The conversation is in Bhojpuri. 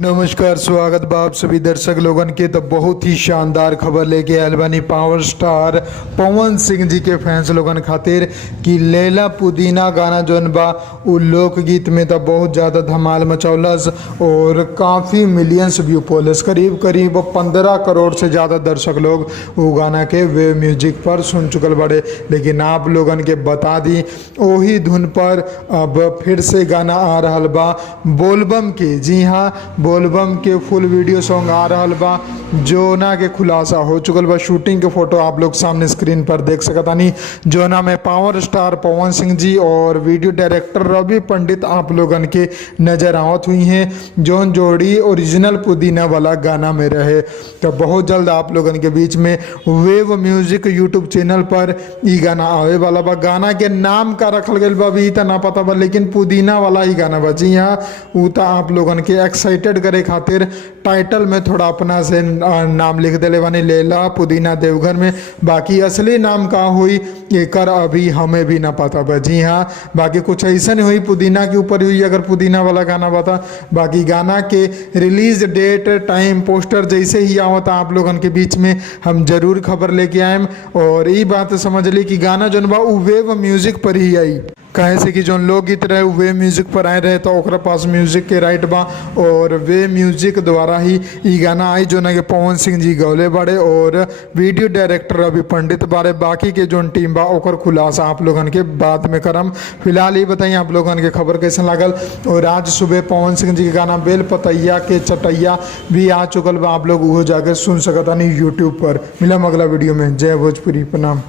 नमस्कार, स्वागत बा आप सभी दर्शक लोगन के। तो बहुत ही शानदार खबर लेके आयल बानी पावर स्टार पवन सिंह जी के फैंस लोगन खातिर कि लैला पुदीना गाना जौन बा उ लोकगीत में तो बहुत ज़्यादा धमाल मचौलस और काफ़ी मिलियंस व्यू पोलस। करीब करीब 15 करोड़ से ज़्यादा दर्शक लोग वो गाना के वे म्यूजिक पर सुन चुकल बड़े। लेकिन आप लोगन के बता दी वही धुन पर अब फिर से गाना आ रहा बा बोलबम के। जी हाँ, बोलबम के फुल वीडियो सॉन्ग आ रहा बा जोना के खुलासा हो चुकल बा। शूटिंग के फोटो आप लोग सामने स्क्रीन पर देख सकतानी। जोना में पावर स्टार पवन सिंह जी और वीडियो डायरेक्टर रवि पंडित आप लोगन के नजर आवत हुई हैं। जोन जोड़ी ओरिजिनल पुदीना वाला गाना में रहे। तो बहुत जल्द आप लोगन के बीच में वेव म्यूजिक यूट्यूब चैनल पर ई गाना आवे वाला बा। गाना के नाम का रखल गया बा भी त ना पता बा, लेकिन पुदीना वाला ही गाना बा। जी हाँ, उ त आप लोगन के एक्साइटेड करे खातिर टाइटल में थोड़ा अपना से नाम लिख देले बानी, लैला पुदीना देवघर में। बाकी असली नाम का हुई एकर अभी हमें भी ना पता बा। जी हाँ, बाकी कुछ ऐसा नहीं हुई पुदीना के ऊपर हुई अगर पुदीना वाला गाना बता। बाकी गाना के रिलीज डेट टाइम पोस्टर जैसे ही आवता आप लोगन के बीच में हम जरूर खबर लेके आएम। और ये बात समझ ली कि गाना जौन बा उ वेव म्यूजिक पर ही आई। कहे से कि जो लोकगीत रहे वे म्यूजिक पर आए रहे तो ओकरा पास म्यूजिक के राइट बा और वे म्यूजिक द्वारा ही ई गाना आई जो ना कि पवन सिंह जी गौले बाड़े और वीडियो डायरेक्टर रवि पंडित बारे। बाकी के जो टीम बा ओकर खुलासा आप लोगन के बाद में करम। फिलहाल ये बताइए आप लोगन के खबर कैसे लागल। और आज सुबह पवन सिंह जी के गाना बेल पतैया के चटैया भी आ चुकल बा। आप लोग वो जाकर सुन सकता नहीं यूट्यूब पर। मिलम अगला वीडियो में। जय भोजपुरी, प्रणाम।